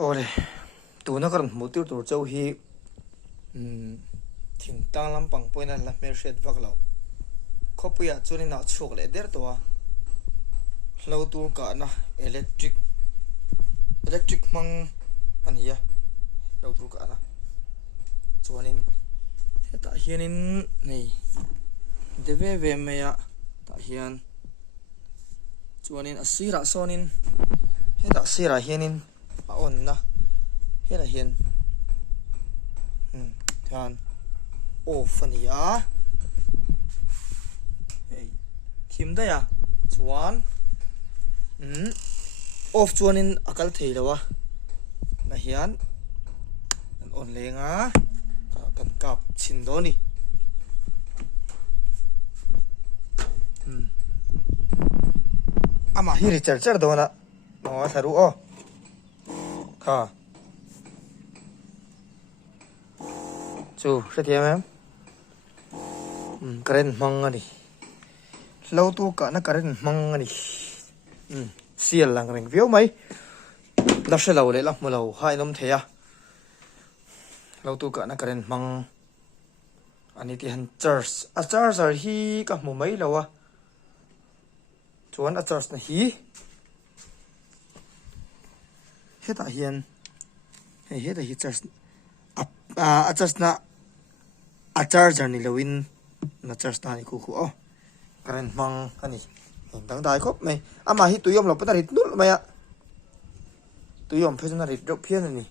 ore tu na karan mutir tur chau hi thing tang lam pang poina la mer shet vak lo khopuya chuni na chuk le der to Hlotûr kahna electric hmang ania Hlotûr kahna chuanin heta hianin nei deve ve meya ta hian chuanin asira sonin heta sira hianin a on na heta hian than off ania hey thim da ya chuan off chuanin akal thei lawa na hian an on lenga kan kap chin do ni ama hi recharger do na no tharu o kha chu sethiam em current hmang ani Hlotûr kahna current hmang ani sial lang reng viau mai la shelo le la mulo hai nom theya Hlotûr kahna current hmang ani ti han charger hi ka mu mai lawa chuan a charge na hi heta hian heta hi charge a charge na a charger ni lowin na charge ta ni khu o current hmang ani dang dai khop mai ama hi tuyom lo patarit nul maya tuyom phejna rit drop phian ani